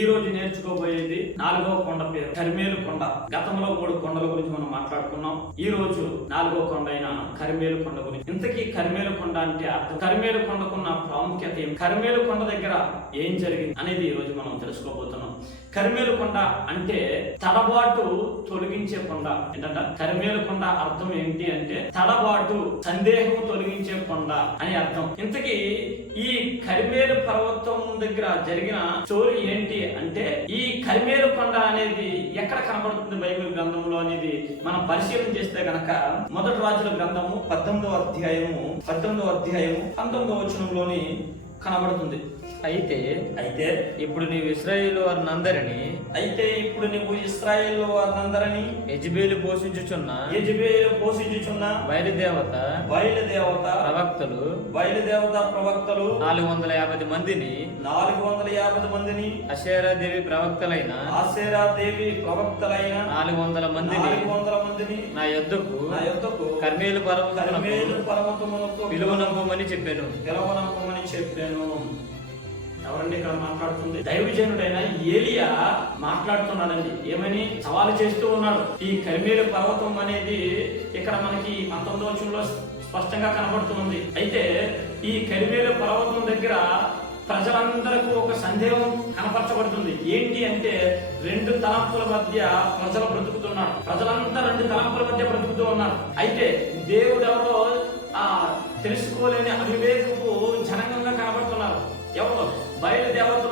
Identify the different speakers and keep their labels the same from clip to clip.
Speaker 1: ఈ రోజు నేర్చుకోబోయేది నాలుగవ కొండ పేరు కరిమేలు కొండ. గతంలో మూడు కొండల గురించి మనం మాట్లాడుకున్నాం. ఈ రోజు నాలుగో కొండ అయిన కరిమేలు కొండ గురించి. ఇంతకీ కరిమేలు కొండ అంటే అర్థం? కరిమేలు కొండకున్న ప్రాముఖ్యత ఏం? కరిమేలు కొండ దగ్గర ఏం జరిగింది అనేది ఈ రోజు మనం తెలుసుకోబోతున్నాం. కరిమేలు కొండ అంటే తడబాటు తొలగించే కొండ. ఏంటంట కరిమేలు కొండ అర్థం ఏంటి అంటే తడబాటు సందేహం తొలగించే అని అర్థం. ఇంతకీ ఈ కరిమేలు పర్వతం దగ్గర జరిగిన స్టోరీ ఏంటి అంటే ఈ కరిమేలు కొండ అనేది ఎక్కడ కనబడుతుంది బైబిల్ గ్రంథంలో అని మనం పరిశీలన చేస్తే గనక మొదటి రాజుల గ్రంథము పద్దెనిమిదవ అధ్యాయము పద్దెనిమిదవ అధ్యాయము పంతొమ్మిదవ వచనంలోని కనబడుతుంది.
Speaker 2: అయితే
Speaker 1: అయితే
Speaker 2: ఇప్పుడు నీవు ఇస్రాయేల్ వారిని అందరినీ
Speaker 1: అయితే ఇప్పుడు నువ్వు ఇస్రాయేల్ వారందరినీ
Speaker 2: యజ్బేలు పోషించుచున్న
Speaker 1: యజబేలు పోషించుచున్న
Speaker 2: బయలుదేవత
Speaker 1: బయలుదేవత
Speaker 2: ప్రవక్తలు
Speaker 1: బయలుదేవత ప్రవక్తలు
Speaker 2: నాలుగు వందల యాభై మందిని
Speaker 1: నాలుగు వందల యాభై మందిని
Speaker 2: అషేరాదేవి ప్రవక్తలైన
Speaker 1: ఆసేరా దేవి ప్రవక్తలైన
Speaker 2: నాలుగు వందల మందిని
Speaker 1: నాలుగు వందల మందిని
Speaker 2: నా యొద్దకు
Speaker 1: నా యొద్దకు
Speaker 2: కర్మేలు పర్వతమునకు
Speaker 1: పర్వతమునకు
Speaker 2: పిలువనంపమని చెప్పాను.
Speaker 1: పిలవనంపమని చెప్పాను. ఎవరండి ఇక్కడ మాట్లాడుతుంది? దైవజనుడైన ఏలియా మాట్లాడుతున్నాడండి. ఏమని? సవాలు చేస్తూ ఉన్నాడు. ఈ కరిమేలు పర్వతం అనేది ఇక్కడ మనకి పంతొమ్మిదో స్పష్టంగా కనబడుతుంది అయితే ఈ కరిమేలు పర్వతం దగ్గర ప్రజలందరకు ఒక సందేహం కనపరచబడుతుంది. ఏంటి అంటే రెండు తలంపుల మధ్య ప్రజలు బ్రతుకుతున్నారు. ప్రజలంతా రెండు తలంపుల మధ్య బ్రతుకుతూ ఉన్నారు. అయితే దేవుడు ఎవరో ఆ తెలుసుకోలేని అవివేకపు జనంగా కనబడుతున్నారు. ఎవరు? బయలుదేవత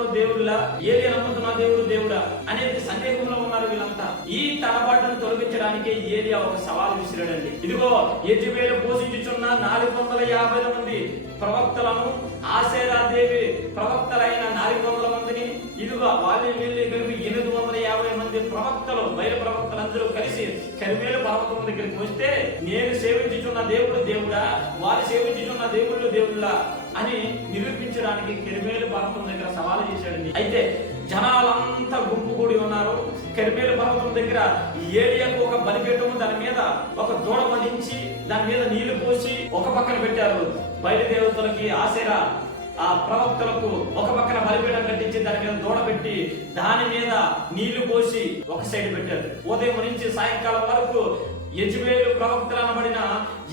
Speaker 1: దేవుడా? ఏది నమ్ముతున్న దేవుడు దేవుడా? అనేది సందేహంలో ఉన్నారు వీళ్ళంతా. ఈ తడబాటును తొలగించడానికి ఏది ఒక సవాల్ విసిరాడండి. ఇదిగో యజ్బేలు పోషించుచున్న నాలుగు వందల యాభై మంది ప్రవక్తలను ఆసేరా దేవి ప్రవక్తలైన నాలుగు వందల మందిని ఇదిగో వాళ్ళు వీళ్ళు మంది ప్రవక్తలు బయట ప్రవక్తలందరూ కలిసి కరిమేలు పర్వతం దగ్గరికి వస్తే నేను సేవించుచున్న దేవుడు దేవుడా వారు సేవించుచున్న దేవుళ్ళు దేవుళ్ళ అని నిరూపించడానికి కెరిమేలు పర్వతం దగ్గర సవాలు చేశాడండి. అయితే జనాలంతా గుంపు కూడి ఉన్నారు. కరిమేలు పర్వతం దగ్గర ఏరియాకు ఒక బలిపీఠము దాని మీద ఒక దూడ వధించి దాని మీద నీళ్ళు పోసి ఒక పక్కన పెట్టారు. బయలుదేవతలకి ఆశరా ఆ ప్రవక్తలకు ఒక పక్కన బలిపీఠం కట్టించి దాని మీద దూడ పెట్టి దాని మీద నీళ్ళు పోసి ఒక సైడ్ పెట్టారు. ఉదయం నుంచి సాయంకాలం వరకు యజ్వేలు ప్రవక్తలు అనబడిన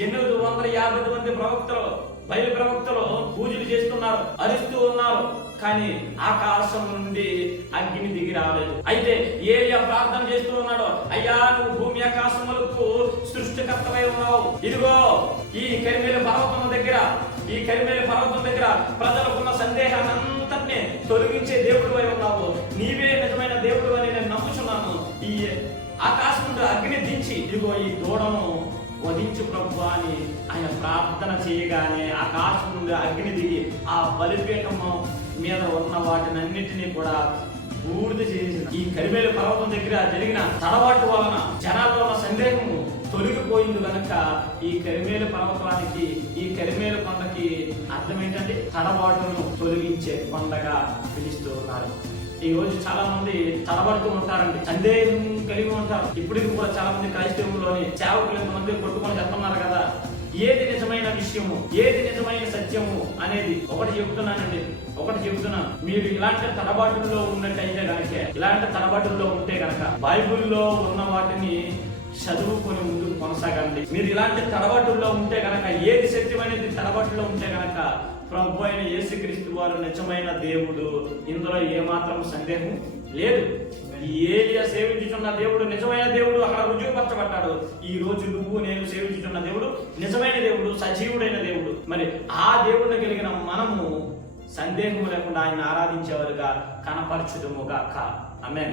Speaker 1: ఎనిమిది వందల యాభై మంది ప్రవక్తలు బయలు ప్రవక్తలు పూజలు చేస్తున్నారు అరుస్తూ ఉన్నారు. కానీ ఆకాశం నుండి అగ్ని దిగి రాలేదు. అయితే ఏలియా ప్రార్థన చేస్తూ ఉన్నాడు అయ్యా నువ్వు భూమి ఆకాశములకు సృష్టికర్తమై ఉన్నావు. ఇదిగో ఈ కరిమేలు పర్వతం దగ్గర ఈ కరిమేలు పర్వతం దగ్గర ప్రజలకున్న సందేహాన్ని తొలగించే దేవుడు అయి ఉన్నావు. నీవే నిజమైన దేవుడు అని నేను నమ్ముచున్నాను. ఈ ఆకాశం అగ్ని దించి ఇదిగో ఈ దూడను వధించు ప్రభు అని ఆయన ప్రార్థన చేయగానే ఆకాశం నుండి అగ్ని దిగి ఆ బలిపీఠము మీద ఉన్న వాటినన్నిటినీ కూడా పూర్తి చేసిన ఈ కరిమేలు పర్వతం దగ్గర జరిగిన తడబాటు వలన జనాల్లో ఉన్న సందేహము తొలగిపోయింది కనుక ఈ కరిమేలు పర్వతానికి ఈ కరిమేలు కొండకి అర్థం ఏంటంటే తడబాటును తొలగించే కొండగా పిలుస్తూ ఉన్నారు. ఈ రోజు చాలా మంది తడబడుతూ ఉంటారండి. సందేహం కలిగి ఉంటారు. ఇప్పటికి కూడా చాలా మంది క్రైస్తవులోని సేవకులు ఎంతమంది కొట్టుకొని చెప్తున్నారు ఏది నిజమైన విషయము ఏది నిజమైన సత్యము అనేది ఒకటి చెప్తున్నానండి. ఒకటి చెబుతున్నాను మీరు ఇలాంటి తడబాటుల్లో ఉన్నట్టయితే కనుక ఇలాంటి తడబాటుల్లో ఉంటే గనక బైబిల్లో ఉన్న వాటిని చదువుకొని ముందుకు కొనసాగండి. మీరు ఇలాంటి తడబాటుల్లో ఉంటే గనక ఏది సత్యమైనది తడబాటులో ఉంటే కనుక ప్రభు అయిన యేసుక్రీస్తు వారు నిజమైన దేవుడు. ఇందులో ఏమాత్రం సందేహం లేదు. ఈ ఏలియా సేవించుచున్న దేవుడు నిజమైన దేవుడు అక్కడ రుజువుపరచబడ్డాడు. ఈ రోజు నువ్వు నేను సేవించుచున్న దేవుడు నిజమైన దేవుడు సజీవుడైన దేవుడు. మరి ఆ దేవుడిని కలిగిన మనము సందేహం లేకుండా ఆయన ఆరాధించేవారుగా కనపరచుదుముగాక. ఆమె